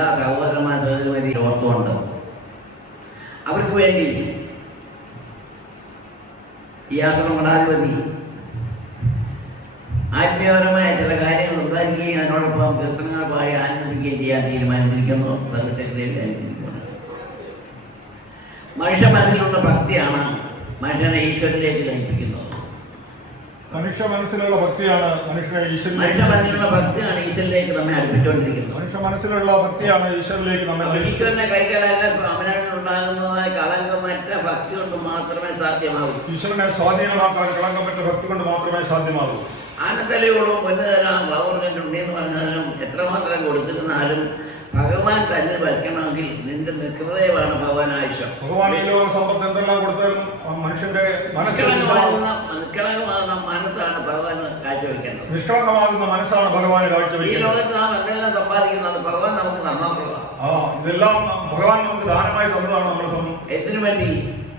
എല്ലാ സഹോദരന്മാരും ഓർത്തുകൊണ്ട് അവർക്ക് വേണ്ടി ഈ ആശ്രമമഠാധിപതി ആത്മീയപരമായ ചില കാര്യങ്ങൾ സംസാരിക്കുകയും അതിനോടൊപ്പം കീർത്തനങ്ങൾ പാടി ആനന്ദിക്കുകയും ചെയ്യാൻ തീരുമാനിച്ചിരിക്കുന്നു. മനുഷ്യ മനസ്സിലുള്ള ഭക്തിയാണ് മനുഷ്യനെ ഈശ്വരനിലേക്ക് നയിപ്പിക്കുന്നത്. മനുഷ്യ മനസ്സിലുള്ള ഭക്തിയാണ് മനുഷ്യനെ ഈശ്വരനിലേക്ക് നമ്മെ അടുപ്പിച്ചുകൊണ്ടിരിക്കുന്നത്. മനുഷ്യ മനസ്സിലുള്ള ഭക്തിയാണ് ഈശ്വരനിലേക്ക് നമ്മെ ഈശ്വരനെ കൈകാലാക്കാൻ അവനുണ്ടാകുന്നതായ കളങ്കമറ്റ ഭക്തി കൊണ്ട് മാത്രമേ സാധ്യമാകൂ. ഈശ്വരനെ സ്വാധീനമാക്കാൻ കളങ്കമറ്റ ഭക്തി കൊണ്ട് മാത്രമേ സാധ്യമാകൂ. ആനത്തലയോടും പൊന്നുതരാം പൗർണ്ണുണ്ടെന്ന് പറഞ്ഞാലും എത്രമാത്രം കൊടുത്തിരുന്നാലും ഭഗവാൻ തന്നെ വയ്ക്കണമെങ്കിൽ നിന്റെ ഹൃദയമാണ് ഭഗവാൻ ആവശ്യം. ഭഗവാൻ ഈ ലോക സമ്പത്ത് എന്തെല്ലാം കൊടുത്താലും മനുഷ്യന്റെ നിഷ്കളങ്കമാകുന്ന മനസ്സാണ് ഭഗവാൻ കാഴ്ചവെക്കേണ്ടത്. നിഷ്കളങ്കമാകുന്ന മനസ്സാണ് ഭഗവാൻ കാഴ്ചവെക്കുന്നത്. ഈ ലോകത്ത് നാം എന്തെല്ലാം സമ്പാദിക്കുന്നത് ഭഗവാൻ നമുക്ക് തന്നിട്ടുള്ളതാണ്. ഇതെല്ലാം ഭഗവാൻ നമുക്ക് ദാനമായി തന്നതാണ്. നമ്മൾ എന്തിനു വേണ്ടി?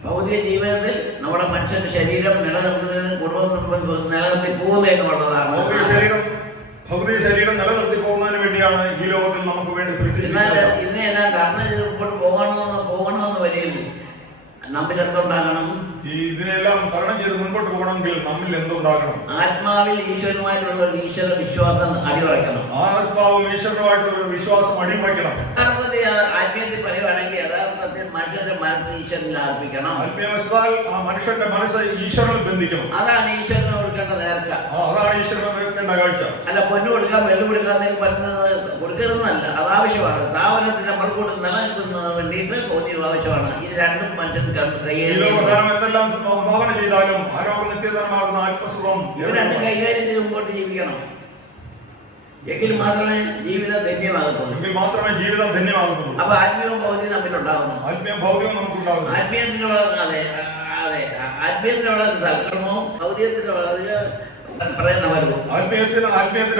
ഭൗതിക ജീവിതത്തിൽ നമ്മുടെ മനുഷ്യന്റെ ശരീരം നിലനിർത്തുന്നതിനും കുടുംബം നിലനിർത്തി പോകുന്നതിനുള്ളതാണ്. ഭൗതിക ശരീരം നിലനിർത്തി പോകുന്നതിന് വേണ്ടിയാണ് ഈ ലോകത്തിൽ നമുക്ക് വേണ്ടി സൃഷ്ടിച്ചിരിക്കുന്നത്. ഇന്ന് എല്ലാം കർമ്മം ചെയ്ത് മുമ്പോട്ട് പോകണമെന്ന് വരികയില്ല. നമ്മിൽ എന്തുണ്ടാകണം? ഇതിനെല്ലാം തരണം ചെയ്ത് മുൻപോട്ട് പോകണമെങ്കിൽ നമ്മിൽ എന്തുണ്ടാകണം? ആത്മാവിൽ ഈശ്വരനുമായിട്ടുള്ള ഒരു ഈശ്വര വിശ്വാസം അടിവറയ്ക്കണം. ആത്മാവും ഈശ്വരനുമായിട്ടുള്ള ഒരു വിശ്വാസം അടിവറയ്ക്കണം. ആത്മീയത്തിൽ പറയുവാണെങ്കിൽ യഥാർത്ഥത്തിൽ മനുഷ്യന്റെ മനസ്സ് ഈശ്വരനിൽ അർപ്പിക്കണം. ആത്മീയവശാൽ ആ മനുഷ്യന്റെ മനസ്സ് ഈശ്വരനിൽ ബന്ധിക്കണം. അതാണ് ഈശ്വരന് കൊടുക്കേണ്ട നേർച്ച. അതാണ് ഈശ്വരന് കൊടുക്കേണ്ട കാഴ്ച. അല്ല പൊന്നു കൊടുക്കാം വെള്ളു കൊടുക്കാന്നൊക്കെ പറയുന്നത് കൊടുക്കരുതെന്നല്ല, അത് ആവശ്യമാണ്. സ്ഥാപനത്തിന് നമ്മൾ കൂടെ നിലനിൽക്കുന്നതിന് വേണ്ടിയിട്ട് ഭൗതിക ആവശ്യമാണ്. ഇത് രണ്ടും മനുഷ്യൻ എന്തെല്ലാം സംഭാവന ചെയ്താലും ആരോഗ്യ നിത്യതരമാകുന്ന ആത്മസുഖം രണ്ടും കൈകാര്യം ചെയ്ത് മുമ്പോട്ട് ജീവിക്കണം. എങ്കിൽ മാത്രമേ ജീവിതം ധന്യമാകത്തുള്ളൂ. അപ്പൊ ആത്മീയവും ഭൗതികം തമ്മിലുണ്ടാകുന്നു. ആത്മീയത്തിന് വളരെ ആത്മീയത്തിന് വളരെ സൽക്രമവും ഭൗതികത്തിന് വളരെ പറയുന്ന വരവും. ആത്മീയത്തിന്റെ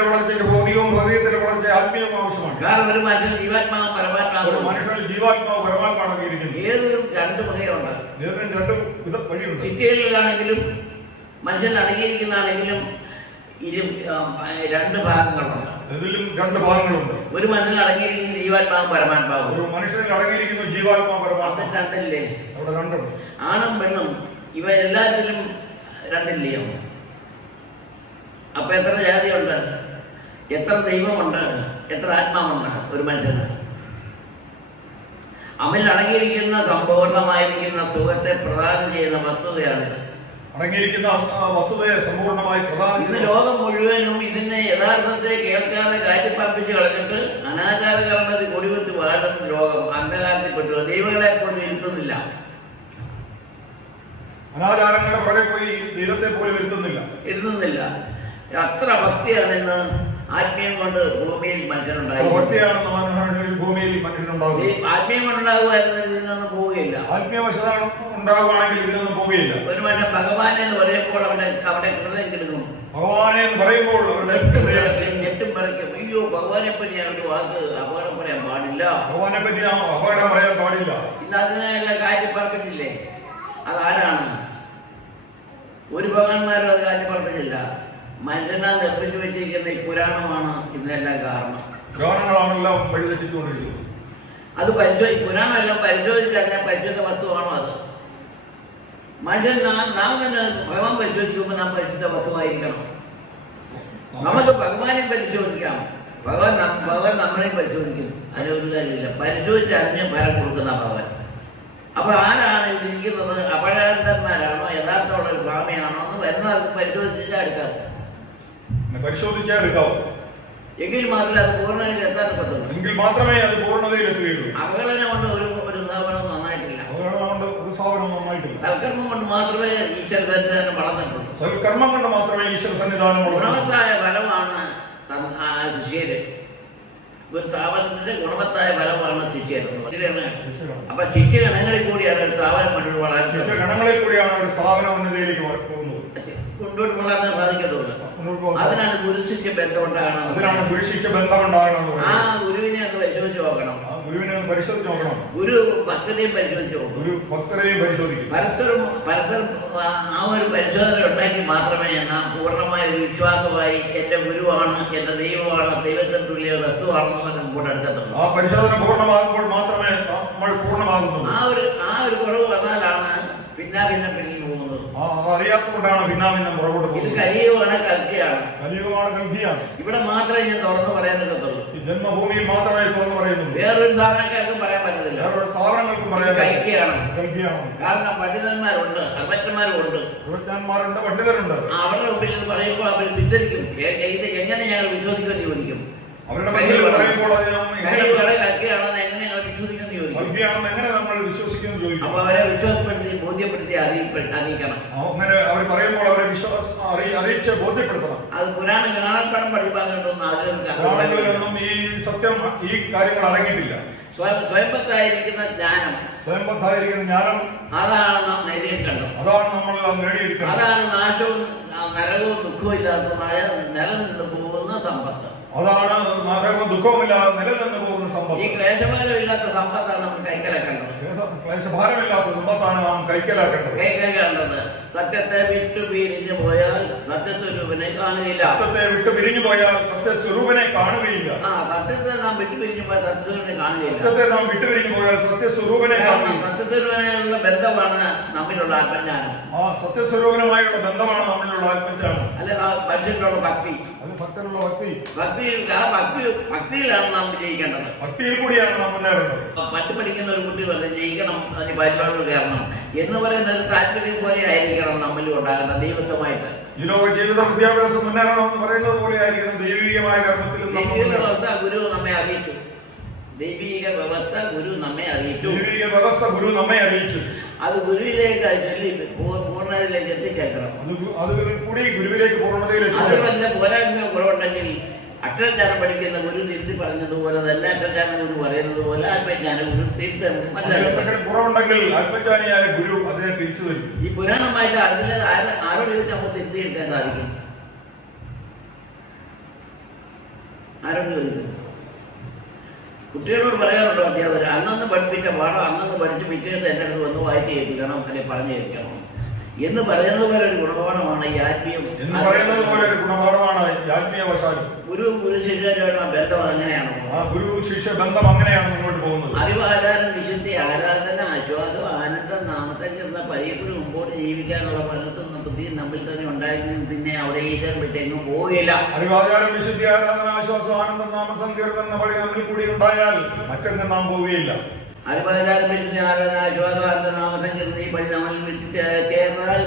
വളർച്ചയ്ക്ക് ഭൗതികവും ഭൗതികത്തിന്റെ വളർച്ച ആത്മീയവും ആവശ്യമാണ്. കാരണം ഒരു മനുഷ്യൻ ജീവാത്മാവും പരമാത്മാവും ഏതൊരു രണ്ട് വഴിയുണ്ട്. സിറ്റികളിലാണെങ്കിലും മനുഷ്യൻ അടങ്ങിയിരിക്കുന്നതാണെങ്കിലും രണ്ട് ഭാഗങ്ങളുണ്ട്. ഒരു മനുഷ്യൻ അടങ്ങിയിരിക്കുന്ന ജീവാത്മാവും പരമാത്മാവും. രണ്ടല്ലേ? ആണും പെണ്ണും ഇവ എല്ലാത്തിലും രണ്ടില്ലയോ? അപ്പൊ എത്ര ജാതിയുണ്ട്, എത്ര ദൈവമുണ്ട്, എത്ര ആത്മാവുണ്ട് ഒരു മനുഷ്യന്? അവനിൽ അടങ്ങിയിരിക്കുന്ന സമ്പൂർണമായിരിക്കുന്ന സുഖത്തെ പ്രദാനം ചെയ്യുന്ന വസ്തുതയാണിത്. ഇന്ന് ലോകം മുഴുവനും ഇതിനെ യഥാർത്ഥത്തെ കേൾക്കാതെ കാറ്റിപ്പറപ്പിച്ച് കളഞ്ഞിട്ട് അനാചാരകർമ്മത്തിൽ കൊടികുത്തി വാഴുന്ന ലോകം അന്ധകാരത്തിൽപ്പെട്ടു. ദൈവങ്ങളെ പോലും ഇരുത്തുന്നില്ല. അനാചാരങ്ങളുടെ പുറകെ പോയി ദൈവത്തെ പോലും ഇരുത്തുന്നില്ല. അത്ര ഭക്തിയാണ് ഇന്ന് ആത്മീയം കൊണ്ട് ഭൂമിയിൽ മനുഷ്യനുണ്ടായി. ആത്മീയം കൊണ്ടുണ്ടാകുമായിരുന്നു ഇതിനൊന്നും പോവുകയില്ല. ഒരു മനുഷ്യൻ ഭഗവാൻ എന്ന് പറയുമ്പോൾ അവിടെ ഹൃദയം കിടക്കും. ഞെട്ടും പറയ്ക്കും. അയ്യോ ഭഗവാനെ പറ്റി ഞാൻ ഒരു വാക്ക് അപകടം പറയാൻ പാടില്ല. ഇന്ന് അതിനെല്ലാം കാറ്റ് പറപ്പിച്ചില്ലേ? അതാരാണ്? ഒരു ഭഗവാന്മാരും അത് കാറ്റ് പറപ്പിച്ചില്ല. മനുഷ്യനാൽ നിർമ്മിച്ചു വെച്ചിരിക്കുന്ന ഈ പുരാണമാണ് ഇതിനെല്ലാം കാരണം. അത് പുരാണം എല്ലാം പരിശോധിച്ചറിഞ്ഞാൽ പരിശുദ്ധ വസ്തുവാണോ അത്? മനുഷ്യൻ നാം തന്നെ ഭഗവാൻ പരിശോധിക്കുമ്പോൾ നാം പരിശുദ്ധ വസ്തുവായിരിക്കണം. നമുക്ക് ഭഗവാനെ പരിശോധിക്കാം. ഭഗവാൻ നമ്മളെ പരിശോധിക്കും. അതിനൊരു കാര്യമില്ല. പരിശോധിച്ചറിഞ്ഞ് ഫലം കൊടുക്കുന്ന ഭഗവാൻ. അപ്പൊ ആരാണ് ഇവിടെ ഇരിക്കുന്നത്? അപരാധന്മാരാണോ യഥാർത്ഥമുള്ള ഒരു സ്വാമിയാണോ എന്ന് വരുന്നവർക്ക് പരിശോധിച്ചാൽ എടുക്കാവൂ. എങ്കിൽ മാത്രമേ അത് പൂർണ്ണതയിൽ എത്താൻ പറ്റുള്ളൂ. അവഗണന കൊണ്ട് ഒരു സ്ഥാപനം നന്നായിട്ടില്ല. സൽക്കർമ്മം കൊണ്ട് മാത്രമേ ഈശ്വര സന്നിധാനം വളർന്നു. ഗുണവത്തായ ഫലമാണ് ശിഷ്യര്. ഒരു സ്ഥാപനത്തിന്റെ ഗുണവത്തായ ഫലമാണ് ശിഷ്യർ. അപ്പൊ ശിഷ്യഗണങ്ങളിൽ കൂടിയാണ് ഒരു സ്ഥാപനം മുന്നോട്ട് വളരാൻ സാധിക്കത്തുള്ളൂ. അതിനാണ് ഗുരുശിഷ്യ ബന്ധം ഉണ്ടാകണം. ആ ഗുരുവിനെ ഒന്ന് പരിശോധിച്ച് നോക്കണം. ഗുരു ഭക്തരെയും പരിശോധിച്ച് നോക്കും. പരസ്പരം ആ ഒരു പരിശോധന ഉണ്ടാക്കി മാത്രമേ നാം പൂർണ്ണമായ ഒരു വിശ്വാസമായി എന്റെ ഗുരുവാണ്, എന്റെ ദൈവമാണ്, ദൈവത്തിന് തുല്യ തത്വമാണെന്ന് മുമ്പോട്ട് എടുക്കത്തുള്ളൂ. ആ പരിശോധന പൂർണ്ണമാകുമ്പോൾ മാത്രമേ നമ്മൾ പൂർണ്ണമാകുന്നുള്ളൂ. ആ ഒരു കുറവ് വന്നാലാണ് പിന്നെ പിടിഞ്ഞു പോകുന്നത്. അറിയാത്തതുകൊണ്ടാണ് പിന്നെ പുറകോട്ട് ഇത് പോകുന്നത്. കലിയുഗമാണ്, കൽക്കിയാണ്. കൽക്കിയാണ്. ഇവിടെ മാത്രമേ ഞാൻ തുറന്നു പറയാൻ പറ്റത്തുള്ളൂ. ജന്മഭൂമിയിൽ മാത്രമേ തുറന്നു പറയുന്നുള്ളൂ. വേറൊരു സ്ഥാപനക്കാർക്കും പറയാൻ പറ്റത്തില്ല. വേറൊരു സ്ഥാപനങ്ങൾക്കും പറയാൻ കൽക്കിയാണ്. കൽക്കിയാണ്. കാരണം പണ്ഡിതന്മാരുണ്ട്, അർവജ്ഞന്മാരുണ്ട്, പണ്ഡിതരുണ്ട്. അവരുടെ മുമ്പിൽ ഇത് പറയുമ്പോൾ അവർ വിചരിക്കും, ഇത് എങ്ങനെ ഞങ്ങൾ വിശ്വസിക്കുമെന്ന് ചോദിക്കും. അവരുടെ മുമ്പിൽ പറയുമ്പോൾ കൽക്കിയാണെന്ന് എങ്ങനെ ഞങ്ങൾ വിശ്വസിക്കുമെന്ന് ചോദിക്കും. എങ്ങനെ നമ്മൾ വിശ്വസിക്കുമെന്ന് ചോദിക്കും. അപ്പൊ അവരെ വിശ്വാസപ്പെടുത്തി ബോധ്യപ്പെടുത്തി അറിയിക്കണം. അങ്ങനെ അവർ പറയുമ്പോൾ അവരെ അറിയിച്ച് ബോധ്യപ്പെടുത്തണം. അത് പുരാണപടം പഠിപ്പാനൊന്നും ആഗ്രഹം. ഈ സത്യം, ഈ കാര്യങ്ങൾ അടങ്ങിയിട്ടില്ല. സ്വയംബദ്ധായിരിക്കുന്ന ജ്ഞാനം, അതാണ് നാം നേടിയെടുക്കേണ്ടത്. അതാണ് നമ്മളെല്ലാം നേടിയെടുക്കേണ്ടത്. അതാണ് നാശവും നരകവും ദുഃഖവും ഇല്ലാത്തതുമായ നിലനിന്ന് പോകുന്ന സമ്പത്ത്. അതാണ് നരകവും ദുഃഖവുമില്ലാതെ നിലനിന്ന് പോകുന്ന സമ്പത്ത്. ഈ ക്ലേശഭാരമില്ലാത്ത സമ്പത്താണ് നമ്മൾ കൈക്കലാക്കേണ്ടത്. ക്ലേശഭാരമില്ലാത്ത സമ്പത്താണ് നാം കൈക്കലാക്കേണ്ടത്. സത്യത്തെ വിട്ടു പിരിഞ്ഞു പോയാൽ സത്യസ്വരൂപനെ കാണുകയില്ല. സത്യത്തെ വിട്ടു പിരിഞ്ഞു പോയാൽ സത്യസ്വരൂപനെ കാണുകയില്ല. സത്യത്തെ നാം വിട്ടു പിരിഞ്ഞു പോയാൽ സത്യസ്വരൂപനെ കാണുകയില്ല. സത്യത്തെ നാം വിട്ടു പിരിഞ്ഞു പോയാൽ സത്യസ്വരൂപനെ കാണുകയില്ല. സത്യസ്വരൂപനുള്ള ബന്ധമാണ് നമ്മിലുള്ള ആത്മജ്ഞാനം. സത്യസ്വരൂപനുമായുള്ള ബന്ധമാണ് നമ്മിലുള്ള ആത്മജ്ഞാനം. അല്ലെ മനുഷ്യനുള്ള ഭക്തി. ഭക്തനുള്ള ഭക്തിയിലാണ് നാം വിജയിക്കേണ്ടത്. ഭക്തിയിൽ കൂടിയാണ് നാം മുന്നേറുന്നത്. മറ്റു പഠിക്കുന്ന ഒരു കുട്ടി പറഞ്ഞ് ജയിക്കണം, അതിന് പരിപാടികൾ കയറണം എന്ന് പറയുന്ന ഒരു താല്പര്യം പോലെ ആയിരിക്കണം നമ്മളിൽ ഉണ്ടാകുന്ന ദൈവത്വമായിട്ട്. ഈ ലോക ജീവിത വിദ്യാഭ്യാസം മുന്നേറണം എന്ന് പറയുന്നത് പോലെ ആയിരിക്കണം ദൈവികമായ കർമ്മത്തിൽ. ദൈവിക വ്യവസ്ഥ ഗുരു നമ്മെ അറിയിച്ചു. ദൈവിക വ്യവസ്ഥ ഗുരു നമ്മെ അറിയിച്ചു. അത് ഗുരുവിലേക്ക് പൂർണ്ണതയിലേക്ക് എത്തിച്ചേക്കണം. അത് കൂടി ഗുരുവിലേക്ക് പൂർണ്ണതയിലേക്ക്. അത് വല്ല പോരായ്മ കുറവുണ്ടെങ്കിൽ അക്ഷരജ്ഞാനം പഠിക്കുന്ന ഗുരു തിരുത്തി പറഞ്ഞതുപോലെ തന്നെ അക്ഷരജ്ഞാന ഗുരു പറയുന്നത് പോലെ ആത്മജ്ഞാന ഗുരു തിരുത്തി കുറവുണ്ടെങ്കിൽ ആത്മജ്ഞാനിയായ ഗുരു അതിനെ തിരിച്ചു തരും. ഈ പുരാണമായിട്ട് അതിൽ ആരോട് ചോദിച്ചാൽ നമുക്ക് തിരുത്തിയെടുക്കാൻ സാധിക്കും? ആരോട് ചോദിക്കും? കുട്ടികളോട് പറയാറുണ്ടോ അധ്യാപകർ? അന്നന്ന് പഠിപ്പിച്ച പാഠം അന്നന്ന് പഠിച്ച് പിറ്റേന്ന് എൻ്റെ അടുത്ത് വന്ന് വായിച്ച് കേൾപ്പിക്കണം, അല്ലെങ്കിൽ പറഞ്ഞു കേൾപ്പിക്കണം എന്ന് പറയുന്നത് പോലെ ഒരു ഗുണപാഠമാണ് ഈ ആത്മീയം എന്ന് പറയുന്നത് പോലെ ഒരു ഗുണപാഠമാണ് ആത്മീയവശാലും. ഗുരു ശിഷ്യരുടെ ബന്ധം അങ്ങനെയാണോ? ഗുരു ശിഷ്യ ബന്ധം അങ്ങനെയാണ് മുന്നോട്ട് പോകുന്നത്. അറിവാചാരം, വിശുദ്ധി, ആരാധന, ആശ്വാസം, ആനന്ദം, നാമസങ്കീർത്തന, പരിപൂർണ്ണ മുമ്പോട്ട് ജീവിക്കാനുള്ള മനസ്സും ബുദ്ധിയും നമ്മിൽ തന്നെ ഉണ്ടായിരുന്നു. പിന്നെ അവിടെ ഈശ്വരൻ വിട്ടെങ്ങും പോവുകയില്ല. അറിവാചാരം, വിശുദ്ധി, ആരാധന, ആശ്വാസം, ആനന്ദം, നാമസങ്കീർത്തന വഴി നമ്മിൽ കൂടി ഉണ്ടായാൽ മറ്റൊന്നും നാം പോവുകയില്ല. അറിവാചാരം, വിശുദ്ധി, ആരാധന, ആശ്വാസം, ആനന്ദം, നാമസങ്കീർത്തന ഈ പണി നമ്മളിൽ ചേർന്നാൽ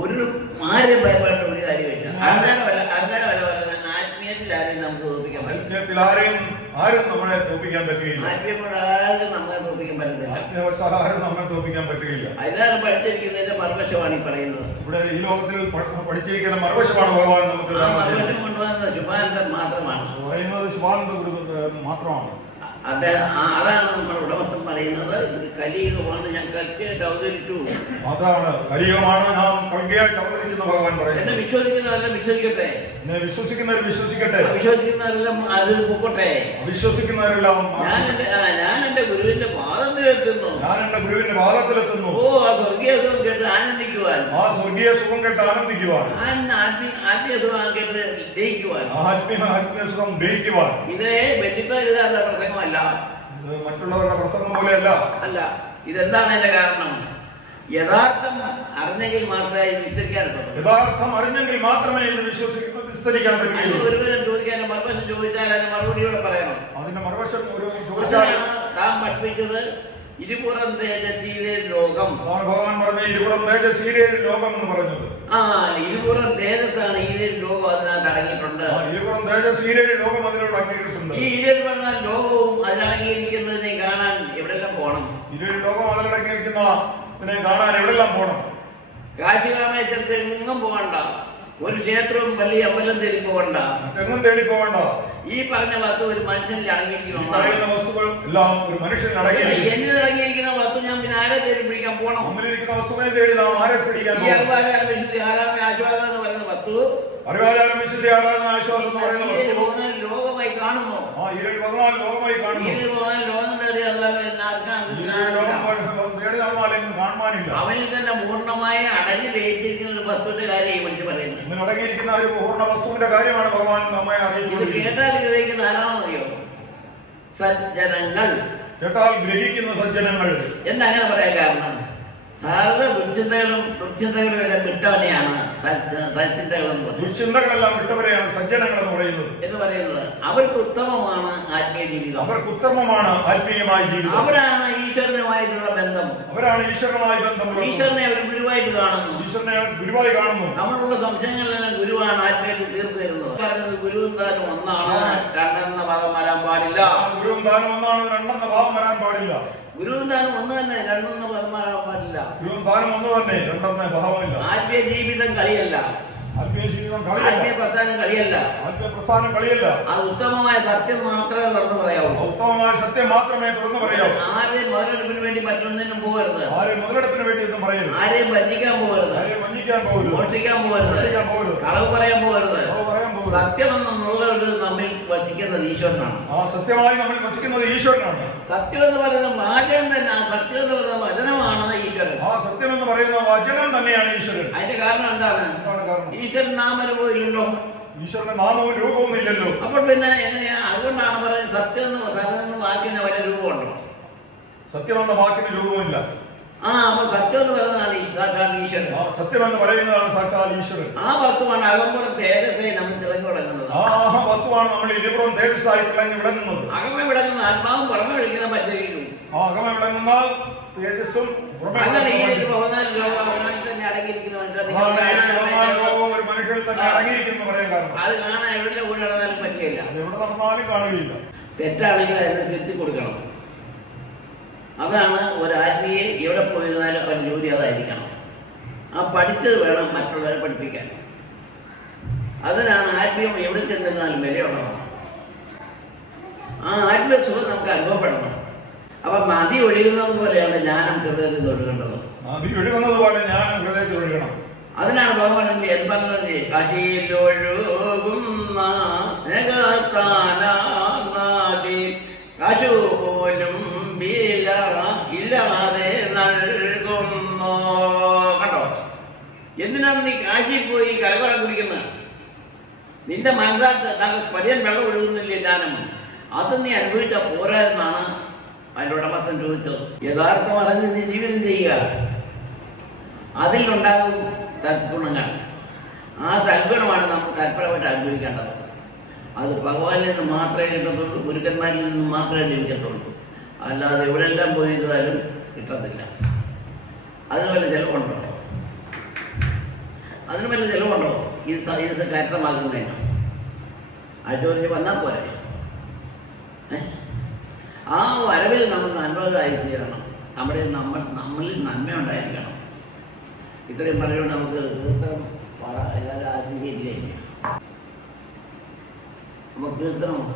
ഒരു ആരും ഭയപ്പെടേണ്ട ഒരു കാര്യമില്ല. അഹങ്കാരമല്ല ആത്മീയത്തിൽ ആരെയും നമുക്ക് തോൽപ്പിക്കാൻ പറ്റില്ല. ആരും നമ്മളെ തോൽപ്പിക്കാൻ പറ്റുകയില്ല. ആത്മീയം കൊണ്ട് ആരും നമ്മളെ തോൽപ്പിക്കാൻ പറ്റില്ല. ആരും നമ്മളെ തോൽപ്പിക്കാൻ പറ്റുകയില്ല. എല്ലാവരും പഠിച്ചിരിക്കുന്നതിന്റെ മറുവശമാണ് ഈ പറയുന്നത്. ഇവിടെ ഈ ലോകത്തിൽ പഠിച്ചിരിക്കുന്ന മറുവശമാണ് ഭഗവാൻ നമുക്ക് മറുവശം കൊണ്ടുവന്നത് ശുഭാനന്ദൻ മാത്രമാണ്. പറയുന്നത് ശുഭാനന്ദ ഗുരു മാത്രമാണ്. അതാണ് നമ്മുടെ ഉടമസ്ഥൻ പറയുന്നത്. ഇത് കലിയുഗമാണ്, ഞാൻ കൽക്കിയായിട്ട് അവതരിച്ചു. അതാണ് കലിയുഗമാണ്, നാം കൽക്കിയായിട്ട് അവതരിക്കുന്ന ഭഗവാൻ പറയുന്നത്. എന്നെ വിശ്വസിക്കുന്നവരെല്ലാം വിശ്വസിക്കട്ടെ, എന്നെ വിശ്വസിക്കുന്നവർ വിശ്വസിക്കട്ടെ, വിശ്വസിക്കുന്നവരെല്ലാം അത് പൊക്കോട്ടെ. വിശ്വസിക്കുന്നവരെല്ലാം ഞാൻ എന്റെ ഗുരുവിന്റെ പാദത്തിലെത്തുന്നു. ഓ, ആ സ്വർഗീയ സുഖം കേട്ട് ആനന്ദിക്കുവാൻ, ആത്മീയ സുഖം കേട്ട് ജയിക്കുവാൻ. ഇതേ ബന്ധുക്കാരുടെ പ്രസംഗമല്ല, മറ്റുള്ളവരുടെ പ്രസംഗം പോലെയല്ല. അല്ല, ഇതെന്താണ് എന്റെ കാരണം? യഥാർത്ഥം അറിഞ്ഞെങ്കിൽ മാത്രമേ ഇത് വിസ്തരിക്കാനുള്ളൂ. യഥാർത്ഥം അറിഞ്ഞെങ്കിൽ മാത്രമേ ഇത് വിസ്തരിക്കാൻ പറ്റുള്ളൂ. ഒരുവരും ചോദിക്കാൻ മറുവശം ചോദിച്ചാൽ അതിന് മറുപടിയോടെ പറയണം. അതിന്റെ മറുവശം ചോദിച്ചാൽ താൻ പഠിപ്പിച്ചത് ഇരുപുറം തേജസ്സീലെ ലോകം. ഭഗവാൻ പറഞ്ഞ ഇരുപുറം തേജസ്സീലെ ലോകം എന്ന് പറഞ്ഞത്. ഇരുപുറം തേജസ്സാണ് ഈ ലോകം അതിനകത്ത് അടങ്ങിയിട്ടുണ്ട്. ഇരുപുറം തേജസ്സീലെ ലോകം അതിനോട് അടങ്ങിയിട്ടുണ്ട്. ഈ ഇരുപുറം ലോകവും അതിനടങ്ങിയിരിക്കുന്നതിനെ കാണാൻ എവിടെല്ലാം പോകണം? ലോകം അതിനടങ്ങിയിരിക്കുന്നതിനെ കാണാൻ എവിടെല്ലാം പോകണം? കാശി രാമേശ്വരത്തെ എങ്ങും പോകണ്ട, ഒരു ക്ഷേത്രവും വലിയ അമ്പലം തേടി പോകണ്ട, എങ്ങും തേടി പോകണ്ട. ഈ പറഞ്ഞ വസ്തു ഒരു മനുഷ്യനിൽ അടങ്ങിയിരിക്കണം. വസ്തുക്കൾ എല്ലാം ഒരു മനുഷ്യനിൽ അടങ്ങിയിരിക്കണം. എന്നിൽ അടങ്ങിയിരിക്കുന്ന വസ്തു ഞാൻ പിന്നെ ആരെ തേടി പിടിക്കാൻ പോകണം? മുമ്പിലിരിക്കുന്ന വസ്തുവിനെ തേടി നാം ആരെ പിടിക്കാൻ? ഈ അറിവാചാരം, വിശുദ്ധി, ആരാധന, ആശ്വാസം എന്ന് പറയുന്ന വസ്തു, അറിവാചാരം, വിശുദ്ധി, ആരാധന, ആശ്വാസം എന്ന് പറയുന്ന വസ്തു ലോകമായി കാണുന്നു. ലോകമായി കാണുന്നു. അവനിൽ തന്നെ പൂർണ്ണമായി അടങ്ങി ലയിച്ചിരിക്കുന്ന ഒരു വസ്തുവിന്റെ കാര്യം വിളിച്ച് പറയുന്നത്. അടങ്ങിയിരിക്കുന്ന ഒരു പൂർണ്ണ വസ്തുവിന്റെ കാര്യമാണ് ഭഗവാൻ നമ്മെ അറിയിച്ചു. കേട്ടാൽ ഗ്രഹിക്കുന്ന ആരാണെന്നറിയോ? സജ്ജനങ്ങൾ കേട്ടാൽ ഗ്രഹിക്കുന്ന സജ്ജനങ്ങൾ എന്നങ്ങനെ പറയാൻ കാരണം സാധാരണ ദുശ്ചിന്തകളും എല്ലാം വിട്ടവനെയാണ് സജ്ജിന്തകളെന്ന് പറയുന്നത്. ദുശ്ചിന്തകളെല്ലാം വിട്ടവരെയാണ് സജ്ജനങ്ങൾ എന്ന് പറയുന്നത്. അവർക്ക് ഉത്തമമാണ് ആത്മീയ ജീവിതം. അവർക്ക് ഉത്തമമാണ് ആത്മീയമായ ജീവിതം. അവരാണ് ഈശ്വരനുമായിട്ടുള്ള ബന്ധം. അവരാണ് ഈശ്വരനുമായി ബന്ധമുള്ളത്. ഈശ്വരനെ അവർ ഗുരുവായിട്ട് കാണുന്നു. ഈശ്വരനെ ഗുരുവായി കാണുന്നു. നമ്മളുള്ള സംശയങ്ങളെല്ലാം ഗുരുവാണ് ആത്മീയത്തിൽ തീർത്തു തരുന്നത്. പറയുന്നത് ഗുരുവും താനും ഒന്നാണ്, രണ്ടെന്ന ഭാഗം വരാൻ പാടില്ല. ഗുരുവും താനും ഒന്നാണ്, രണ്ടെന്ന ഭാഗം വരാൻ പാടില്ല. ഗുരുവും താനും ഒന്ന് തന്നെ, രണ്ടെന്ന ഭാഗം വരാൻ പാടില്ല. ഗുരുവും താനും ഒന്ന് തന്നെ, രണ്ടെന്ന ഭാവമില്ല. ആത്മീയ ജീവിതം കളിയല്ല. ആത്മീയ ജീവിതം ആത്മീയ പ്രസ്ഥാനം കളിയല്ല. ആത്മീയ പ്രസ്ഥാനം കളിയല്ല. അത് ഉത്തമമായ സത്യം മാത്രമേ തുറന്നു പറയാവൂ. ഉത്തമമായ സത്യം മാത്രമേ തുറന്നു പറയാവൂ. ആരെയും മുതലെടുപ്പിന് വേണ്ടി മറ്റൊന്നിനും പോകരുത്. ആരെയും മുതലെടുപ്പിന് വേണ്ടി ഒന്നും പറയരുത്. ആരെയും വഞ്ചിക്കാൻ പോകരുത്. ആരെയും വഞ്ചിക്കാൻ പോകരുത്. മോഷ്ടിക്കാൻ പോകരുത്. കളവ് പറയാൻ പോകരുത്. സത്യമെന്നുള്ളത് നമ്മിൽ വസിക്കുന്നത് ഈശ്വരനാണ്. ആ സത്യമായി നമ്മിൽ വസിക്കുന്നത് ഈശ്വരനാണ്. സത്യം എന്ന് പറയുന്ന വാചകം തന്നെ, ആ സത്യം എന്ന് പറയുന്ന വചനമാണ് ഈശ്വരൻ. ആ സത്യം എന്ന് പറയുന്ന വചനം തന്നെയാണ് ഈശ്വരൻ. അതിന്റെ കാരണം എന്താണ്? ഈശ്വരൻ നാമരൂപമില്ലല്ലോ. ഈശ്വരന്റെ നാമവും രൂപവും ഇല്ലല്ലോ. അപ്പോൾ പിന്നെ എങ്ങനെയാ? അതുകൊണ്ടാണ് പറയുന്നത് സത്യം എന്ന് വാക്കിന് വല്ല രൂപമുണ്ടോ? സത്യം എന്ന വാക്കിന് രൂപമില്ല. അപ്പൊ സത്യം എന്ന് പറയുന്നതാണ് ഈശ്വരൻ. സത്യം എന്ന് പറയുന്നതാണ് സാക്ഷാൽ ഈശ്വരൻ. ആ വസ്തുവാണ് അകമ്പുറം തേജസ്സായി നമ്മൾ തിളങ്ങി വിളങ്ങുന്നത്. ആ വസ്തുവാണ് നമ്മൾ ഇരുപുറം തേജസ്സായി തിളങ്ങി വിളങ്ങുന്നത്. അകമ വിളങ്ങുന്ന ആത്മാവും പുറമെ വിളിക്കുന്ന മറ്റൊരു. ആ അകമ വിളങ്ങുന്ന തേജസ്സും അങ്ങനെ ഈ 14 ലോകം തന്നെ അടങ്ങിയിരിക്കുന്ന ഒരു മനുഷ്യരിൽ തന്നെ അടങ്ങിയിരിക്കുന്നു പറയാൻ കാരണം അത് കാണാൻ എവിടെ കൂടെ നടന്നാലും പറ്റുകയില്ല. എവിടെ നടന്നാലും കാണുകയില്ല. തെറ്റാണെങ്കിൽ അതിനെ തിരുത്തി കൊടുക്കണം. അതാണ് ഒരു ആത്മീയെ എവിടെ പോയിരുന്നാലും അവൻ ജോലി അതായിരിക്കണം. ആ പഠിച്ചത് വേണം മറ്റുള്ളവരെ പഠിപ്പിക്കാൻ. അതിനാണ് ആത്മീയം എവിടെ ചെന്നിരുന്നാലും വിലയുള്ളതാണ്. ആ ആത്മീയ സുഖം നമുക്ക് അനുഭവപ്പെടണം. അപ്പൊ നദി ഒഴുകുന്നത് പോലെയാണ് ജ്ഞാനം ഹൃദയത്തിൽ ഒഴുകേണ്ടത്. നദി ഒഴുകുന്നത് പോലെ ജ്ഞാനം ഹൃദയത്തിൽ ഒഴുകണം. അതിനാണ് ഭഗവാൻ പറഞ്ഞത് കാശിയിലൊഴുകുന്ന കാശു പോലും ഇല്ലാതെ നൽകുന്നു. കേട്ടോ, എന്തിനാണ് നീ കാശിയിൽ പോയി കലവറ കുടിക്കുന്നത്? നിന്റെ മനസ്സിനകത്ത് പരിയൻ വെള്ളം ഒഴുകുന്നില്ലേ ജ്ഞാനം? അത് നീ അനുഭവിച്ചാൽ പോരാ എന്നാണ് അതിൻ്റെ ഉടമസ്ഥൻ ചോദിച്ചത്. യഥാർത്ഥം അറിഞ്ഞ് നീ ജീവിതം ചെയ്യുക. അതിലുണ്ടാകും സദ്ഗുണങ്ങൾ. ആ സദ്ഗുണമാണ് നമ്മൾ തൽപരമായിട്ട് അനുഭവിക്കേണ്ടത്. അത് ഭഗവാനിൽ നിന്ന് മാത്രമേ കിട്ടത്തുള്ളൂ, ഗുരുക്കന്മാരിൽ നിന്ന് മാത്രമേ ലഭിക്കത്തുള്ളൂ. അല്ലാതെ എവിടെയെല്ലാം പോയിരുന്നാലും കിട്ടത്തില്ല. അതിന് വല്ല ചിലവുണ്ടോ? അതിന് വല്ല ചിലവുണ്ടോ? ഇത് കരസ്ഥമാക്കുന്നതിന് ആഴ്ച വന്നാൽ പോരെ. ആ വരവിൽ നമ്മൾ നന്മകളായിത്തീരണം. നമ്മളിൽ നന്മയുണ്ടായിരിക്കണം. ഇത്രയും പറയുകൊണ്ട് നമുക്ക് കീർത്തനം പാടാം. എല്ലാവരും ആശങ്കയില്ലേ? നമുക്ക് കീർത്തനമുണ്ട്.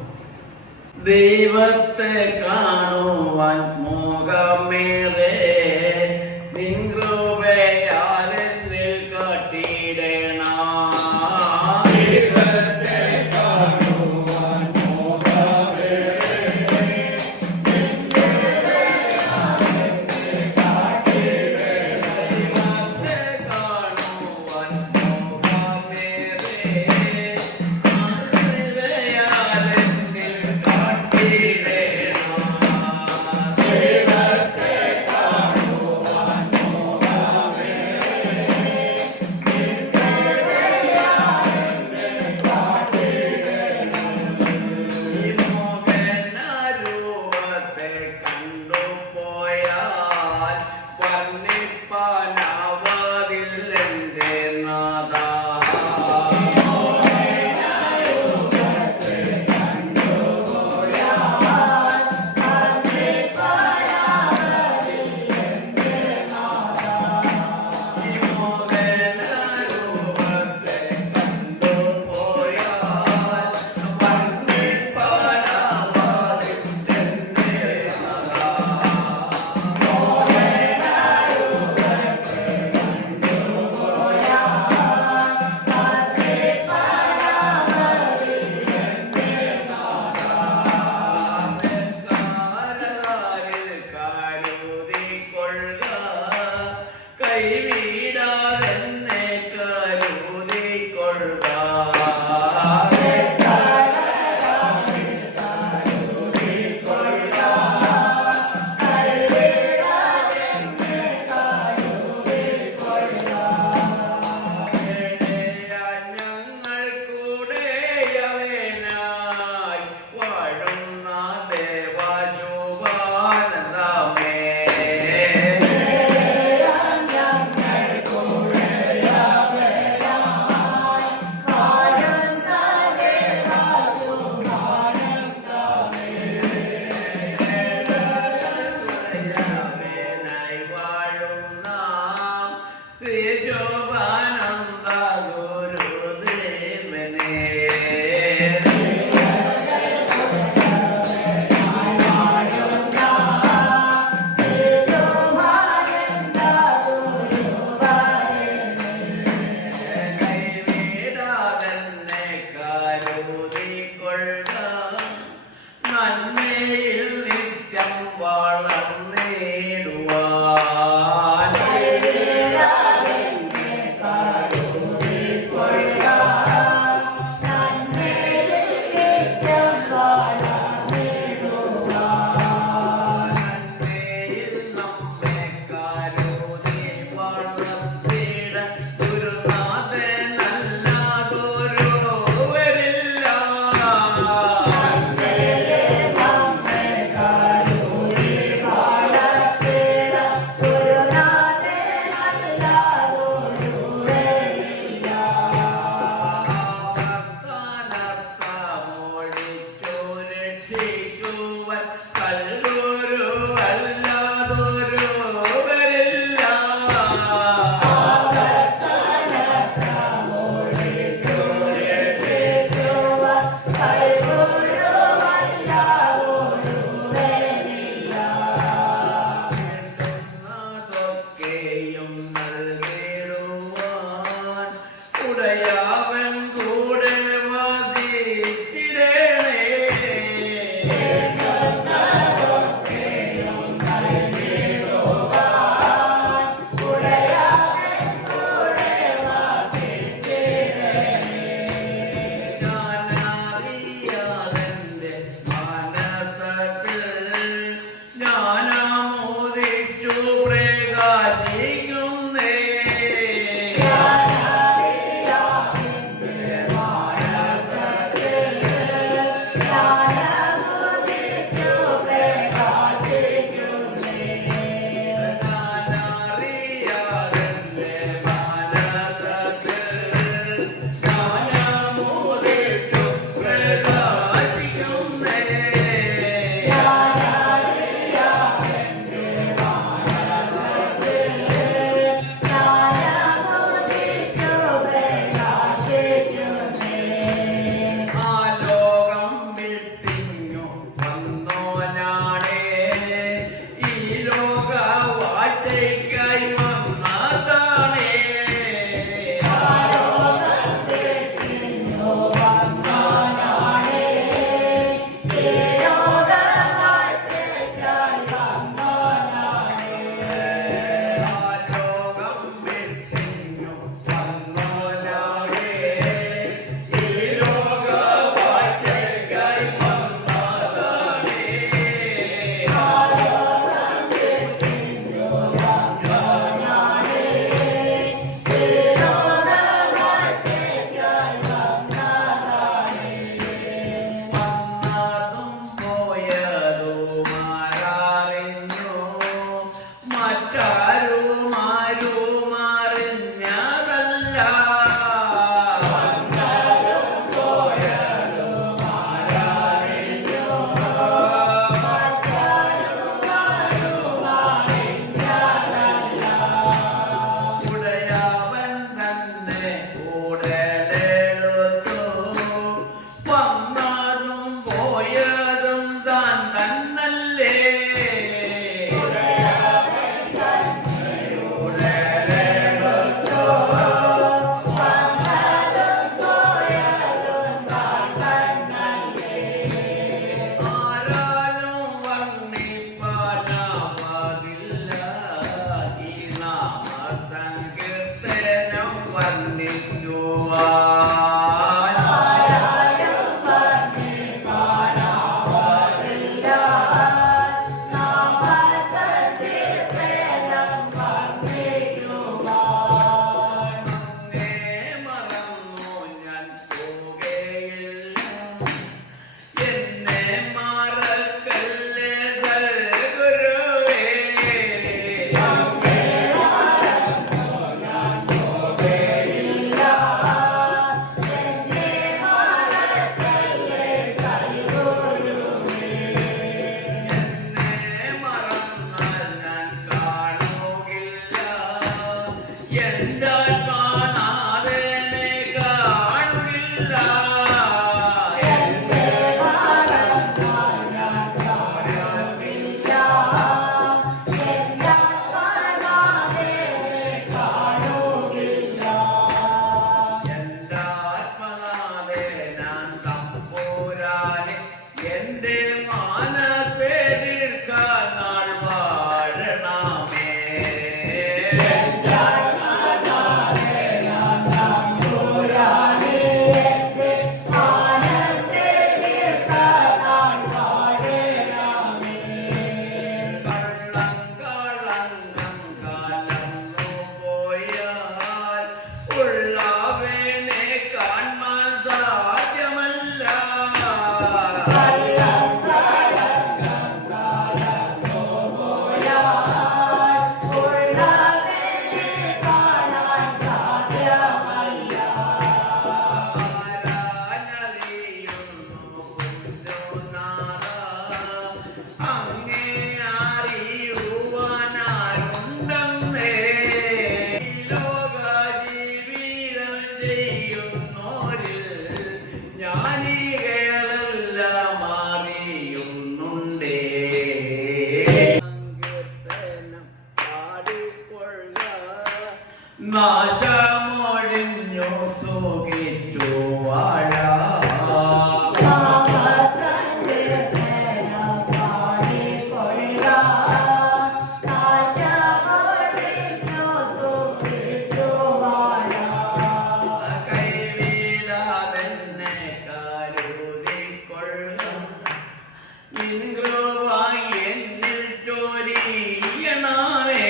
ദൈവത്തെ കാണുവാൻ മോഹമേറെ നിൻ കൃപയാൽ എന്നിൽ കാട്ടിയിടേണം. Deva നാശമൊഴിഞ്ഞു സുഖിച്ചു വാഴാം. കൈവിടാതെന്നെ കരുതിക്കൊള്ളും നിൻ കൃപ എന്നിൽ ചൊരിയണമേ.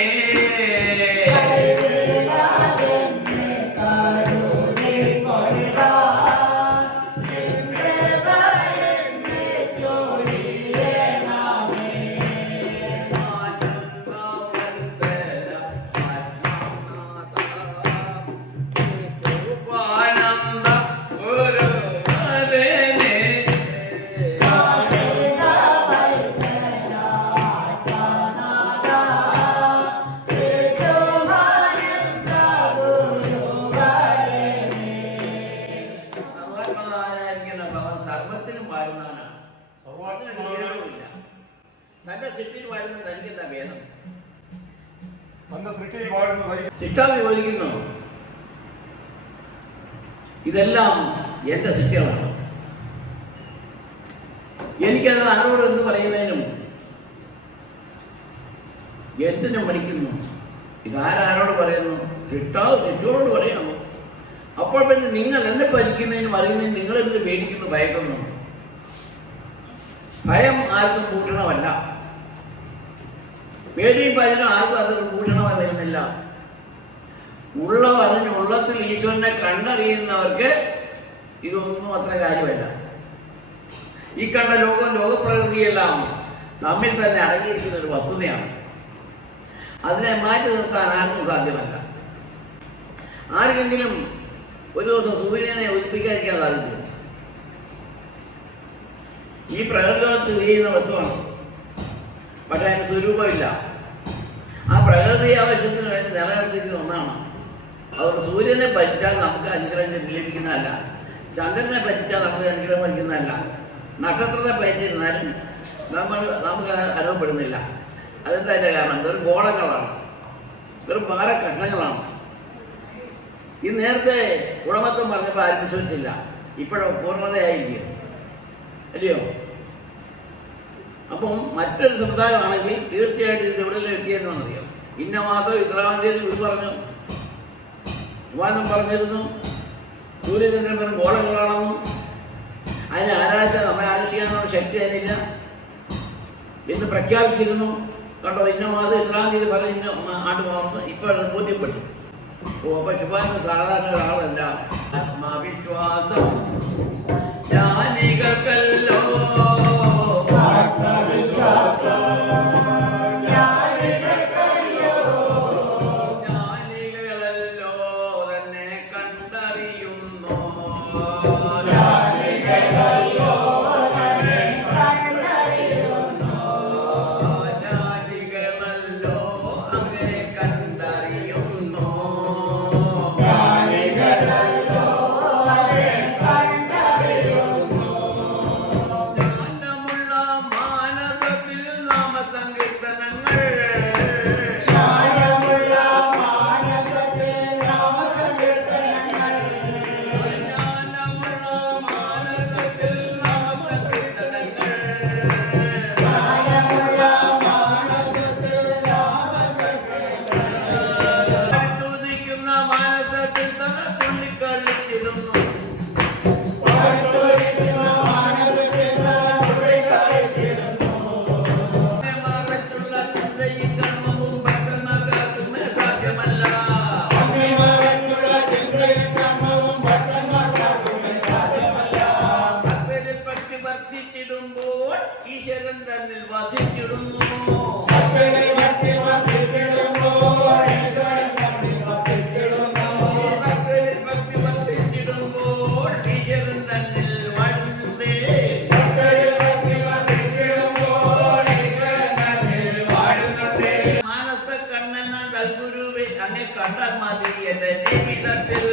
സർവത്തിനും വാഴുന്നവനാണ്. തന്റെ സൃഷ്ടിയിൽ വാഴുന്ന തനിക്കെന്താ ഭേദം? ശിഷ്ടാവ് ചോദിക്കുന്നു, ഇതെല്ലാം എന്റെ സൃഷ്ടികളാണ്. എനിക്കത് ആരോട് എന്ന് പറയുന്നതിനും എന്തിനും പഠിക്കുന്നു. ഇതാരോട് പറയുന്നു? ശിഷ്ടാവ് ശിഷ്യോട് പറയാമോ? അപ്പോൾ പിന്നെ നിങ്ങൾ എന്നെ ഭരിക്കുന്നതിനും അറിയുന്നതിനും നിങ്ങൾ എന്ത് പേടിക്കുന്നു, ഭയക്കുന്നു? ഭയം ആർക്കും കൂട്ടണമല്ല. പേടിയും ഭയനും ആർക്കും അത് ഭൂഷണമായി വരുന്നില്ല. ഉള്ളതറിഞ്ഞ് ഉള്ളത്തിൽ ഈശ്വരനെ കണ്ടറിയുന്നവർക്ക് ഇതൊന്നും അത്ര കാര്യമല്ല. ഈ കണ്ട ലോകപ്രകൃതിയെല്ലാം നമ്മിൽ തന്നെ അടങ്ങിയിരിക്കുന്ന ഒരു വസ്തുതയാണ്. അതിനെ മാറ്റി നിർത്താൻ ആർക്കും സാധ്യമല്ല. ആർക്കെങ്കിലും ഒരു ദിവസം സൂര്യനെ ഉദിപ്പിക്കാതിരിക്കാൻ സാധിക്കും? ഈ പ്രകൃതികൾക്ക് ചെയ്യുന്ന വസ്തുവാണ്, പക്ഷെ അതിന് സ്വരൂപമില്ല. ആ പ്രകൃതി ആവശ്യത്തിന് വേണ്ടി നിലനിർത്തിക്കുന്ന ഒന്നാണ്. അതുകൊണ്ട് സൂര്യനെ പറ്റിച്ചാൽ നമുക്ക് അനുഗ്രഹം ലഭിക്കുന്നതല്ല, ചന്ദ്രനെ പറ്റിച്ചാൽ നമുക്ക് അനുഗ്രഹം ലഭിക്കുന്നതല്ല, നക്ഷത്രത്തെ പറ്റിയിരുന്നാലും നമുക്ക് അനുഭവപ്പെടുന്നില്ല. അതെന്താ അതിൻ്റെ കാരണം? വെറും ഗോളങ്ങളാണ്, വെറും പാറ കഷ്ണങ്ങളാണ്. ഈ നേരത്തെ ഉടമത്വം പറഞ്ഞപ്പോൾ ആരും വിശ്വസിച്ചില്ല, ഇപ്പോഴോ പൂർണ്ണതയായിരിക്കും, അല്ലയോ? അപ്പം മറ്റൊരു സമുദായമാണെങ്കിൽ തീർച്ചയായിട്ടും ഇത് എവിടെയെല്ലാം എത്തിയെന്നറിയാം. ഇന്ന മാസം ഇത്രാം തീയതി ഇത് പറഞ്ഞു, വിവാദം പറഞ്ഞിരുന്നു, സൂര്യചന്ദ്രൻ വെറും ഗോളങ്ങളാണെന്നും അതിനെ ആരാധിച്ചാൽ നമ്മെ ആകർഷിക്കാനുള്ള ശക്തി അതിനില്ല എന്ന് പ്രഖ്യാപിച്ചിരുന്നു. കണ്ടോ, ഇന്ന മാസം ഇത്രാം തീയതി പറഞ്ഞ് ഇന്ന ആണ്ട് മാസം ഇപ്പോൾ അത് ബോധ്യപ്പെട്ടു. ഓ, അപ്പൊ ശുഭാനന്ദ സാധാരണ ഒരാളല്ല. ആത്മവിശ്വാസം ജ്ഞാനികൾക്കല്ലോ, ജ്ഞാനികളല്ലോ തന്നെ കണ്ടറിയുന്നു, ജ്ഞാനികളല്ലോ അങ്ങനെ കണ്ടറിയുന്നു. ഈശ്വരൻ തന്നിൽ വസിച്ചിടുന്നു. മാനസകണ്ണനാൽ ഗുരുവേ അങ്ങെ കണ്ടാൽ മതി എന്റെ ജീവിതത്തിൽ.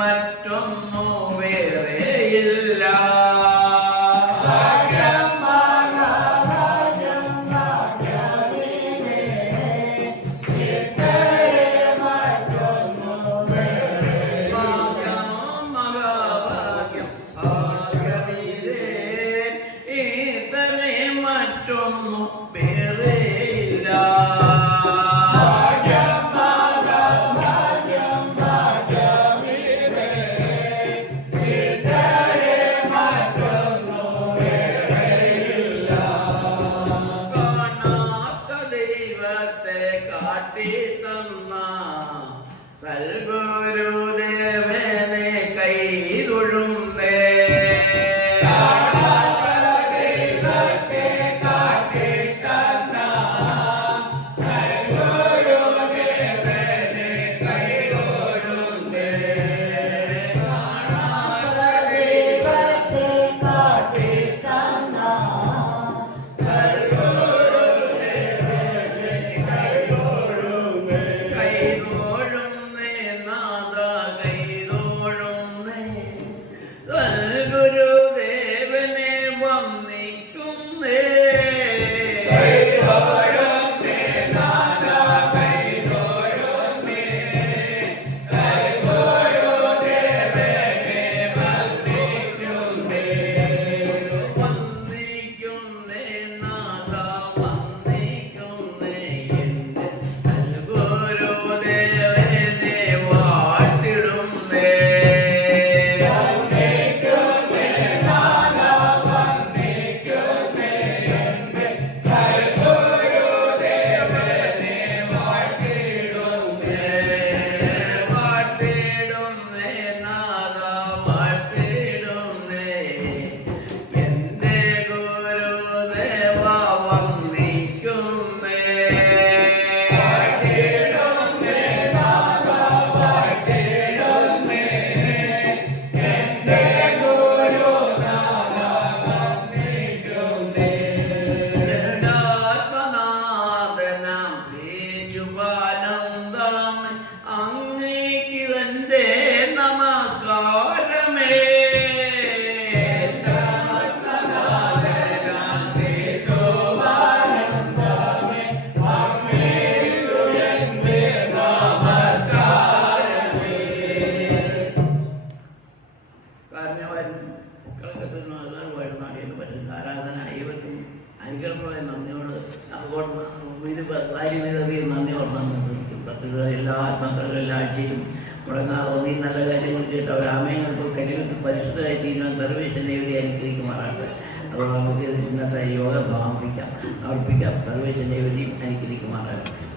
മറ്റൊന്നു വേറെയില്ല. മറ്റൊന്നു വേറെയില്ല. കാണാത്ത ദൈവത്തെ കാട്ടിത്തന്ന സൽഗുരുദേവനെ കൈതൊഴുന്നേ. കൈതൊഴുന്നേ നാഥ കൈതൊഴുന്നേ. സൽഗുരുദേവനെ വന്ദിക്കുന്നേ. വന്ദിക്കുന്നേ നാഥ വന്ദിക്കുന്നേ. എന്റെ സൽഗുരുദേവനെ വാഴ്ത്തിടുന്നേ. വാഴ്ത്തിടുന്നേ നാഥ വാഴ്ത്തിടുന്നേ. എന്റെ ഗുരുദേവ വന്ദിക്കുന്നേ. ആത്മനാഥനാം യേശുവാനന്ദം അങ്ങേക്ക് തന്റെ നമസ്കാരമേ. ആത്മനാഥനാം യേശുവാനന്ദമേ അങ്ങേക്കു എന്റെ നമസ്കാരമേ. കാരണവൻ കൽക്കത്തനാഥനായിരുന്നു അറിയാൻ പറ്റും. ആരാധന അയ്യവർക്കും അനുഗ്രഹമുള്ള നന്ദിയോട് അതുകൊണ്ട് ഇത് കാര്യമേറിയ നന്ദി ഓർമ്മ എല്ലാ ആത്മാക്കളും എല്ലാ ആഴ്ചയും മുടങ്ങാതെ നീ നല്ല കാര്യങ്ങൾ കേട്ട് അവർ ആമയങ്ങൾക്ക് കരികൾക്ക് പരിശുദ്ധമായി തീരുവാൻ സർവേശ്വരനെ ഇവിടെ അനുഗ്രഹിക്കുമാറാട്ടെ. അതുകൊണ്ട് നമുക്ക് ഇന്നത്തെ യോഗ സമർപ്പിക്കാം അർപ്പിക്കാം. സർവേശ്വരനെ ഇവരെയും അനുഗ്രഹിക്കുമാറാട്ടെ.